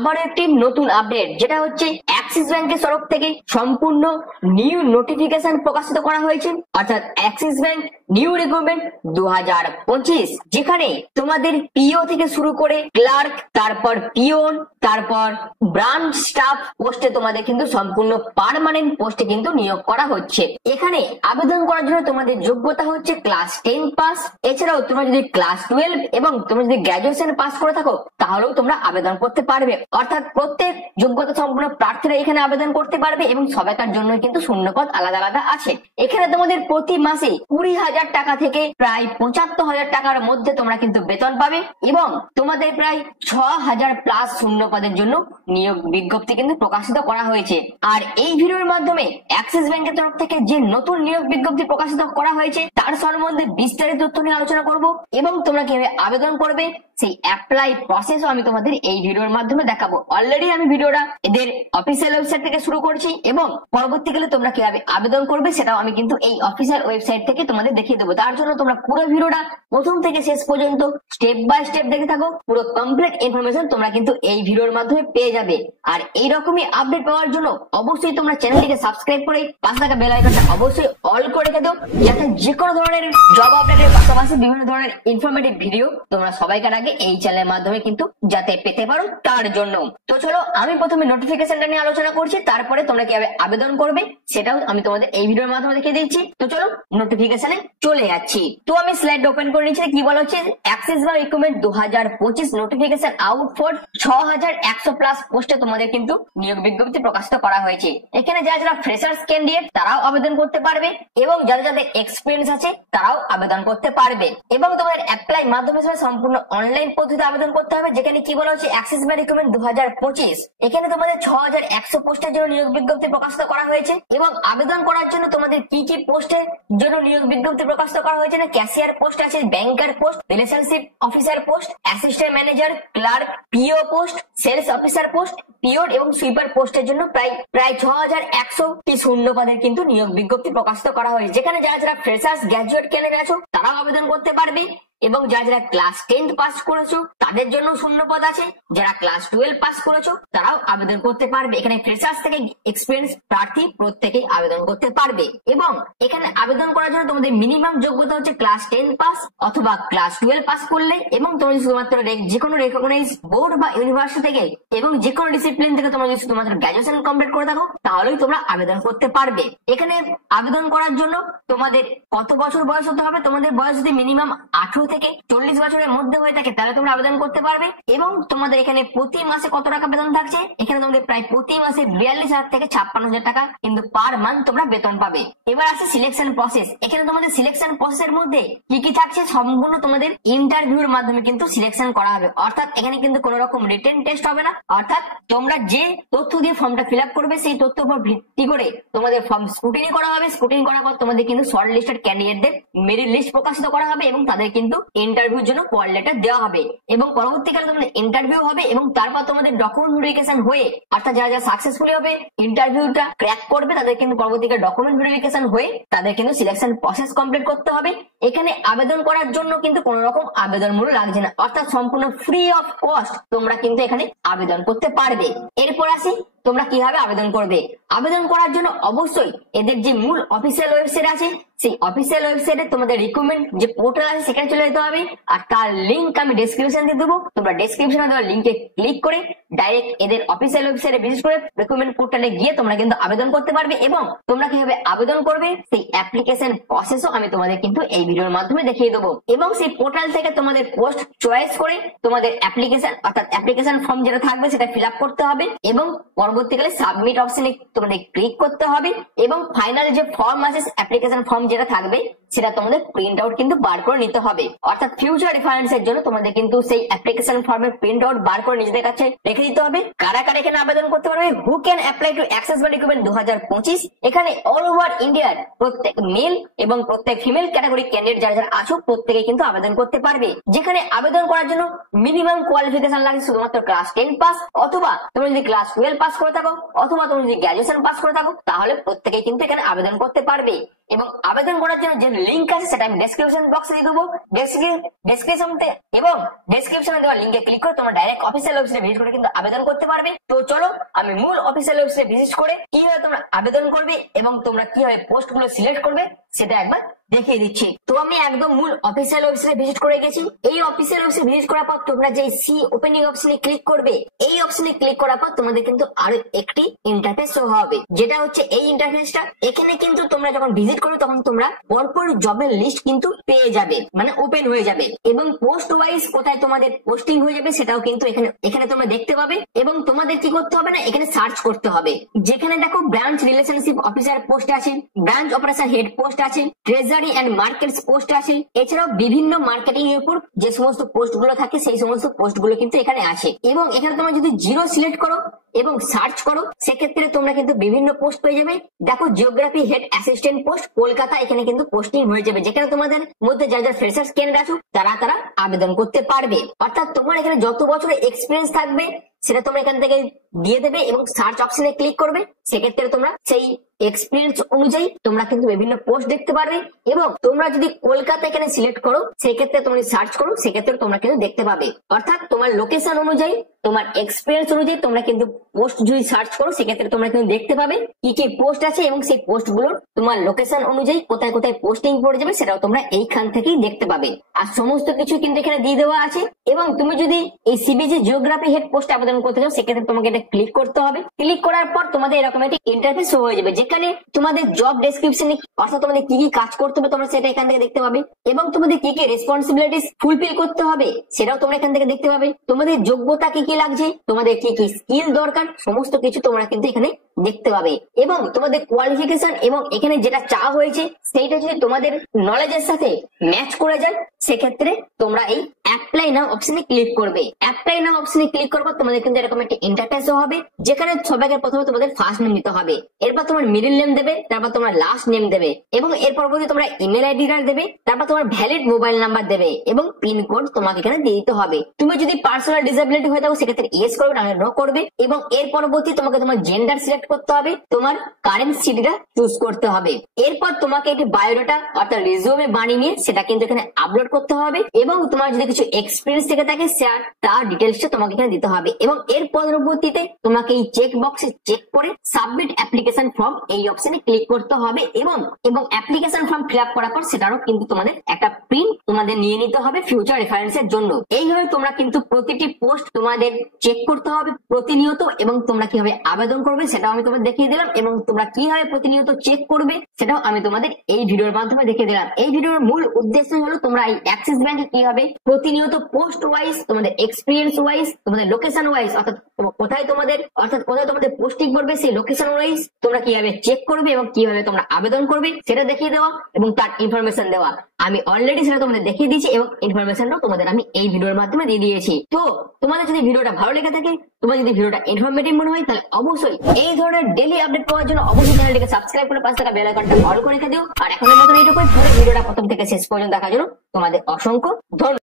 আবারও একটি নতুন আপডেট, যেটা হচ্ছে অ্যাক্সিস ব্যাংকের তরফ থেকে সম্পূর্ণ নিউ নোটিফিকেশন প্রকাশিত করা হয়েছে, অর্থাৎ অ্যাক্সিস ব্যাংক নিউ রিক্রুটমেন্ট 2025, যেখানে তোমাদের পিও থেকে শুরু করে ক্লার্ক, তারপর পিওন, তারপর ব্রাঞ্চ স্টাফ পোস্টে তোমাদের কিন্তু সম্পূর্ণ পার্মানেন্ট পোস্টে কিন্তু নিয়োগ করা হচ্ছে। এখানে আবেদন করার জন্য তোমাদের যোগ্যতা হচ্ছে ক্লাস 10 পাস। এছাড়াও তোমরা যদি ক্লাস 12 এবং তোমরা যদি গ্রাজুয়েশন পাস করে থাকো তাহলেও তোমরা আবেদন করতে পারবে। অর্থাৎ প্রত্যেক যোগ্যতা সম্পন্ন প্রার্থীরা এখানে আবেদন করতে পারবে এবং সবাইকার জন্য কিন্তু শূন্যপদ আলাদা আলাদা আছে। এখানে তোমাদের প্রতি মাসে 20,000 টাকা থেকে প্রায় 75,000 টাকার মধ্যে তোমরা কিন্তু বেতন পাবে এবং তোমাদের প্রায় 6,000 প্লাস শূন্যপদের জন্য নিয়োগ বিজ্ঞপ্তি কিন্তু প্রকাশিত করা হয়েছে। আর এই ভিডিওর মাধ্যমে অ্যাক্সিস ব্যাংকের তরফ থেকে যে নতুন নিয়োগ বিজ্ঞপ্তি প্রকাশিত করা হয়েছে তার সম্বন্ধে বিস্তারিত তথ্য নিয়ে আলোচনা করব এবং তোমরা কিভাবে আবেদন করবে সেই অ্যাপ্লাই প্রসেসও আমি তোমাদের এই ভিডিওর মাধ্যমে দেখাবো। অলরেডি আমি ভিডিওটা এদের অফিসিয়াল ওয়েবসাইট থেকে শুরু করছি এবং পরবর্তীকালে তোমরা কিভাবে আবেদন করবে সেটাও আমি কিন্তু এই অফিসিয়াল ওয়েবসাইট থেকে তোমাদের দেখিয়ে দেবো। তার জন্য তোমরা পুরো ভিডিওটা প্রথম থেকে শেষ পর্যন্ত স্টেপ বাই স্টেপ দেখে থাকো। পুরো কমপ্লিট ইনফরমেশন তোমরা কিন্তু এই ভিডিওর মাধ্যমে পেয়ে যাবে। আর এইরকমই আপডেট পাওয়ার জন্য অবশ্যই তোমরা চ্যানেলটিকে সাবস্ক্রাইব করে পাশে থাকা বেল আইকনটা অবশ্যই অল করে রেখে দাও, যাতে যে কোনো ধরনের জব আপডেটের পাশাপাশি বিভিন্ন ধরনের ইনফরমেটিভ ভিডিও তোমরা সবাইকার আগে এই চ্যানেলের মাধ্যমে কিন্তু যাতে পেতে পারো তার জন্য। তো চলো আমি প্রথমে নোটিফিকেশনটা নিয়ে আলোচনা করছি, তারপরে তোমরা কিভাবে আবেদন করবে সেটাও আমি তোমাদের এই ভিডিওর মাধ্যমে দেখিয়ে দিচ্ছি। তো চলো নোটিফিকেশনে চলে যাচ্ছি। তো আমি স্লাইড ওপেন করে নিচ্ছি। কি বলা হচ্ছে, Axis bank recruitment 2025 notification out for 6,100 plus পোস্টে তোমাদের কিন্তু নিয়োগ বিজ্ঞপ্তি প্রকাশিত করা হয়েছে। এখানে যারা ফ্রেশার্স ক্যান্ডিডেট তারাও আবেদন করতে পারবে এবং যাদের এক্সপিরিয়েন্স আছে তারাও আবেদন করতে পারবে এবং তোমাদের অ্যাপ্লাই মাধ্যম হিসেবে সম্পূর্ণ অনলাইন পদ্ধতিতে আবেদন করতে হবে। যেখানে কি বলা হচ্ছে, অ্যাক্সিস ব্যাংক রিক্রুটমেন্ট 2025 এখানে তোমাদের 6,100 পোস্টের জন্য নিয়োগ বিজ্ঞপ্তি প্রকাশিত করা হয়েছে এবং আবেদন করার জন্য তোমাদের কি কি পোস্টের জন্য নিয়োগ বিজ্ঞপ্তি প্রকাশিত করা হয়েছে না, ক্যাশিয়ার পোস্ট আছে, banker post, relationship officer post, assistant manager, clerk, PO post, sales officer post, peon এবং সুইপার পোস্টের জন্য প্রায় 6,100 টি শূন্য পদের কিন্তু নিয়োগ বিজ্ঞপ্তি প্রকাশিত করা হয়েছে। যেখানে যারা ফ্রেশার্স গ্র্যাজুয়েট ক্যান্ডিডেট আছো তারাও আবেদন করতে পারবে এবং যারা ক্লাস 10 পাস করেছো তাদের জন্য শূন্য পদ আছে, যারা ক্লাস 12 পাস করেছো তারাও আবেদন করতে পারবে। এখানে ফ্রেশার্স থেকে এক্সপিরিয়েন্স প্রার্থী প্রত্যেকেই আবেদন করতে পারবে এবং এখানে আবেদন করার জন্য তোমাদের মিনিমাম যোগ্যতা হচ্ছে ক্লাস 10 পাস অথবা ক্লাস 12 পাস করলে এবং তোমরা শুধুমাত্র যে কোনো রেকগনাইজ বোর্ড বা ইউনিভার্সিটি থেকে এবং যে কোনো ডিসিপ্লিন থেকে তোমরা যদি শুধুমাত্র গ্র্যাজুয়েশন কমপ্লিট করে থাকো তাহলেই তোমরা আবেদন করতে পারবে। এখানে আবেদন করার জন্য তোমাদের কত বছর বয়স হতে হবে, তোমাদের বয়স যদি মিনিমাম 18 থেকে 40 বছরের মধ্যে হয়ে থাকে তাহলে তোমরা আবেদন করতে পারবে এবং তোমাদের এখানে প্রতি মাসে কত টাকা বেতন থাকছে, এখানে তোমাদের প্রায় প্রতি মাসে 42,000 থেকে 56,000 টাকা কিন্তু পার মান্থ তোমরা বেতন পাবে। এবার আসে সিলেকশন প্রসেস। এখানে তোমাদের সিলেকশন প্রসেসের মধ্যে কি কি থাকছে, সম্পূর্ণ তোমাদের ইন্টারভিউর মাধ্যমে কিন্তু সিলেকশন করা হবে। অর্থাৎ এখানে কিন্তু কোনো রকম রিটেন টেস্ট হবে না। অর্থাৎ তোমরা যে তথ্য দিয়ে ফর্মটা ফিল আপ করবে সেই তথ্যের উপর ভিত্তি করে তোমাদের ফর্ম স্ক্রুটিনি করা হবে। স্ক্রুটিনি করার পর তোমাদের কিন্তু শর্ট লিস্টেড ক্যান্ডিডেটদের মেরিট লিস্ট প্রকাশিত করা হবে এবং তাদের কিন্তু ইন্টারভিউর জন্য কল লেটার দেওয়া হবে এবং পরবর্তীকালে তোমাদের ইন্টারভিউ হবে এবং তারপর তোমাদের ডকুমেন্ট ভেরিফিকেশন হয়ে, অর্থাৎ যারা সাকসেসফুলি হবে ইন্টারভিউটা ক্র্যাক করবে তাদের কিন্তু পরবর্তীকালে ডকুমেন্ট ভেরিফিকেশন হয়ে তাদের কিন্তু সিলেকশন প্রসেস কমপ্লিট করতে হবে। এখানে আবেদন করার জন্য কিন্তু কোনো রকম আবেদন মূল্য লাগছে না, অর্থাৎ সম্পূর্ণ ফ্রি অফ কস্ট তোমরা কিন্তু এখানে আবেদন করতে পারবে। এরপর আসি তোমরা কিভাবে আবেদন করবে। আবেদন করার জন্য অবশ্যই এদের যে মূল অফিসিয়াল ওয়েবসাইট আছে সেই অফিসিয়াল ওয়েবসাইটে তোমাদের রিক্রুটমেন্ট যে পোর্টাল আছে সেখানে চলে যেতে হবে আর তার লিঙ্ক আমি ডেসক্রিপশন দিয়ে দেবো। তোমরা ডেসক্রিপশনে দেওয়া লিঙ্কে ক্লিক করে ডাইরেক্ট এদের অফিসিয়াল ওয়েবসাইটে ভিজিট করে রিক্রুটমেন্ট পোর্টালে গিয়ে তোমরা কিন্তু আবেদন করতে পারবে এবং তোমরা কিভাবে আবেদন করবে সেই অ্যাপ্লিকেশন প্রসেসও আমি তোমাদের কিন্তু এই ভিডিওর মাধ্যমে দেখিয়ে দেবো এবং সেই পোর্টাল থেকে তোমাদের পোস্ট চয়েস করে তোমাদের অ্যাপ্লিকেশন অর্থাৎ অ্যাপ্লিকেশন ফর্ম যেটা থাকবে সেটা ফিল আপ করতে হবে এবং পরবর্তীকালে সাবমিট অপশনে তোমাদের ক্লিক করতে হবে এবং ফাইনাল যে ফর্ম আছে অ্যাপ্লিকেশন ফর্ম যেটা থাকবে সেটা তোমাদের প্রিন্ট আউট কিন্তু বার করে নিতে হবে। অর্থাৎ ফিউচার রেফারেন্স এর জন্য তোমাদের কিন্তু সেই অ্যাপ্লিকেশন ফর্মের প্রিন্ট আউট বার করে নিজেদের কাছে রেখে দিতে হবে। কারা কারা এখানে আবেদন করতে পারবে, who can apply to Axis bank recruitment 2025, এখানে অল ওভার ইন্ডিয়ার প্রত্যেক মেল এবং প্রত্যেক ফিমেল ক্যাটাগরি ক্যান্ডিডেট যারা আছো প্রত্যেকে কিন্তু আবেদন করতে পারবে। যেখানে আবেদন করার জন্য মিনিমাম কোয়ালিফিকেশন লাগে শুধুমাত্র ক্লাস 10 পাস অথবা তুমি যদি ক্লাস 12 পাস করে থাকো অথবা তুমি যদি গ্র্যাজুয়েশন পাস করে থাকো তাহলে প্রত্যেকেই কিন্তু এখানে আবেদন করতে পারবে। এবং আবেদন করার জন্য যে লিঙ্ক আছে সেটা আমি ডেসক্রিপশন বক্সে দিয়ে দেবো। ডেসক্রিপশনে এবং ডেসক্রিপশনে দেওয়া লিঙ্কে ক্লিক করে তোমরা ডাইরেক্ট অফিসিয়াল ওয়েবসাইটে ভিজিট করে কিন্তু আবেদন করতে পারবে। তো চলো আমি মূল অফিসিয়াল ওয়েবসাইটে ভিজিট করে কিভাবে তোমরা আবেদন করবে এবং তোমরা কিভাবে পোস্ট গুলো সিলেক্ট করবে সেটা একবার দেখিয়ে দিচ্ছি। তো আমি একদম মূল অফিসিয়াল ওয়েবসাইটে ভিজিট করে গেছি। এই অফিসিয়াল ওয়েবসাইটে ভিজিট করার পর তোমরা যে সি ওপেনিং অপশনে ক্লিক করবে, এই অপশনে ক্লিক করার পর তোমাদের কিন্তু আরো একটি ইন্টারফেস শো হবে, যেটা হচ্ছে এই ইন্টারফেসটা। এখানে কিন্তু তোমরা যখন ভিজিট করবে তখন তোমরা পরপর জবের লিস্ট কিন্তু পেয়ে যাবে, মানে ওপেন হয়ে যাবে এবং পোস্ট ওয়াইজ কোথায় তোমাদের পোস্টিং হয়ে যাবে সেটাও কিন্তু এখানে তোমরা দেখতে পাবে। এবং তোমাদের কি করতে হবে না, এখানে সার্চ করতে হবে। যেখানে দেখো ব্রাঞ্চ রিলেশনশিপ অফিসার পোস্ট আছে, ব্রাঞ্চ অপারেশন হেড পোস্ট আছে, ট্রেজারি এন্ড মার্কেটস পোস্ট আছে, এছাড়াও বিভিন্ন মার্কেটিং এর উপর যে সমস্ত পোস্ট গুলো থাকে সেই সমস্ত পোস্ট গুলো কিন্তু এখানে আছে। এবং এখানে তোমরা যদি জিরো সিলেক্ট করো এবং সার্চ করো সেক্ষেত্রে তোমরা কিন্তু বিভিন্ন পোস্ট পেয়ে যাবে। দেখো geography head assistant post Kolkata, এখানে কিন্তু পোস্টিং হয়ে যাবে, যেখানে তোমাদের মধ্যে যারা ফ্রেশার্স ক্যান্ডিডেট আছো তারা আবেদন করতে পারবে। অর্থাৎ তোমার এখানে যত বছরের এক্সপিরিয়েন্স থাকবে সেটা তোমরা এখান থেকে দিয়ে দেবে এবং সার্চ অপশনে ক্লিক করবে। সেক্ষেত্রে তোমরা সেই এক্সপিরিয়েন্স অনুযায়ী তোমরা কিন্তু বিভিন্ন পোস্ট দেখতে পারবে। এবং তোমরা যদি কলকাতা এখানে সিলেক্ট করো সেক্ষেত্রে তোমরা সার্চ করো সেক্ষেত্রে তোমরা কিন্তু দেখতে পাবে। অর্থাৎ তোমার লোকেশন অনুযায়ী তোমার এক্সপিরিয়েন্স অনুযায়ী তোমরা কিন্তু পোস্ট যদি সার্চ করো সেক্ষেত্রে তোমরা কিন্তু দেখতে পাবে কি কি পোস্ট আছে এবং সেই পোস্ট গুলোর তোমার লোকেশন অনুযায়ী কোথায় কোথায় পোস্টিং পড়ে যাবে সেটাও তোমরা এইখান থেকেই দেখতে পাবে। আর সমস্ত কিছু কিন্তু এখানে দিয়ে দেওয়া আছে। এবং তুমি যদি এই সিবিজি জিওগ্রাফি হেড পোস্ট আবেদন করতে চাও সেক্ষেত্রে তোমাকে এটা ক্লিক করতে হবে। ক্লিক করার পর তোমাদের এরকম একটি ইন্টারফেস শো হয়ে যাবে, যেখানে তোমাদের জব ডেসক্রিপশনে অর্থাৎ তোমাদের কি কি কাজ করতে হবে তোমরা সেটা এখান থেকে দেখতে পাবে এবং তোমাদের কি কি রেসপন্সিবিলিটিস ফুলফিল করতে হবে সেটাও তোমরা এখান থেকে দেখতে পাবে। তোমাদের যোগ্যতা কি কি লাগছে, তোমাদের কি কি স্কিল দরকার, সমস্ত কিছু তোমরা কিন্তু এখানে দেখতে পাবে। এবং তোমাদের কোয়ালিফিকেশন এবং এখানে যেটা চাওয়া হয়েছে সেইটা যদি তোমাদের নলেজের সাথে ম্যাচ করে যায় সেক্ষেত্রে তোমরা এই অ্যাপ্লাই নাও অপশনে ক্লিক করবে। অ্যাপ্লাই নাও অপশনে ক্লিক করবে তোমাদের কিন্তু এরকম একটা ইন্টারফেস হবে, যেখানে সবাইকে প্রথমে তোমাদের ফার্স্ট নেম নিতে হবে, এরপর তোমার মিডল নেম দেবে, তারপর তোমার লাস্ট নেম দেবে এবং এর পরবর্তী তোমরা ইমেল আইডি দেবে, তারপর তোমার ভ্যালিড মোবাইল নাম্বার দেবে এবং পিনকোড তোমাকে এখানে দিয়ে দিতে হবে। তুমি যদি পার্সোনাল ডিসেবিলিটি হয়ে থাকো সেক্ষেত্রে ইয়েস করবে, নাহলে নো করবে। এবং এর পরবর্তী তোমাকে তোমার জেন্ডার সিলেক্ট করতে হবে, তোমার কারেন্ট সিটিটা চুজ করতে হবে। এরপর তোমাকে একটি বায়োডাটা অর্থাৎ রিজিউমে বানিয়ে নিয়ে সেটা কিন্তু এখানে আপলোড করতে হবে এবং তোমার যদি কিছু এক্সপিরিয়েন্স থেকে থাকে তার ডিটেলসটা তোমাকে এখানে দিতে হবে। এবং এর পরবর্তীতে তোমাকে এই চেক বক্সে চেক করে সাবমিট অ্যাপ্লিকেশন ফর্ম এই অপশনে ক্লিক করতে হবে এবং অ্যাপ্লিকেশন ফর্ম ফিল আপ করার পর সেটারও কিন্তু তোমাদের একটা প্রিন্ট তোমাদের নিয়ে নিতে হবে ফিউচার রেফারেন্সের জন্য। এইভাবে তোমরা কিন্তু প্রতিটি পোস্ট তোমাদের চেক করতে হবে প্রতিনিয়ত এবং তোমরা কিভাবে আবেদন করবে সেটাও আমি তোমাদের দেখিয়ে দিলাম এবং তোমরা কিভাবে প্রতিনিয়ত চেক করবে সেটাও আমি তোমাদের এই ভিডিওর মাধ্যমে দেখিয়ে দিলাম। এই ভিডিওর মূল উদ্দেশ্য হলো তোমরা এই অ্যাক্সিস ব্যাংকে কিভাবে প্রতিনিয়ত পোস্ট ওয়াইজ, তোমাদের এক্সপিরিয়েন্স ওয়াইজ, তোমাদের লোকেশন ওয়াইজ অর্থাৎ কোথায় তোমাদের পোস্টিং করবে সেই লোকেশন ওয়াইজ তোমরা কিভাবে চেক করবে এবং কিভাবে তোমরা আবেদন করবে সেটা দেখিয়ে দেওয়া এবং তার ইনফরমেশন দেওয়া। আমি অলরেডি সেটা তোমাদের দেখিয়ে দিয়েছি এবং ইনফরমেশনটাও তোমাদের আমি এই ভিডিওর মাধ্যমে দিয়ে দিয়েছি। তো তোমাদের যদি ভিডিওটা ভালো লেগে থাকে, তোমার যদি ভিডিওটা ইনফরমেটিভ মনে হয়, তাহলে অবশ্যই এই ধরনের ডেইলি আপডেট পাওয়ার জন্য অবশ্যই চ্যানেলটিকে সাবস্ক্রাইব করে পাশে থাকা বেল আইকনটা অল করে রেখে দিও। আর এখনের মতো এইটুকুই, ভিডিওটা প্রথম থেকে শেষ পর্যন্ত দেখার জন্য তোমাদের অসংখ্য ধন্যবাদ।